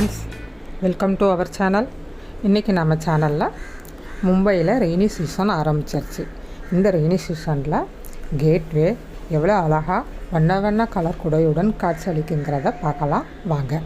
Friends, welcome to our channel. இன்றைக்கி நம்ம சேனலில் மும்பையில் ரெய்னி சீசன் ஆரம்பிச்சிருச்சு. இந்த ரெய்னி சீசனில் கேட்வே எவ்வளோ அழகாக வண்ண வண்ண கலர் குடையுடன் காட்சியளிக்குங்கிறத பார்க்கலாம் வாங்க.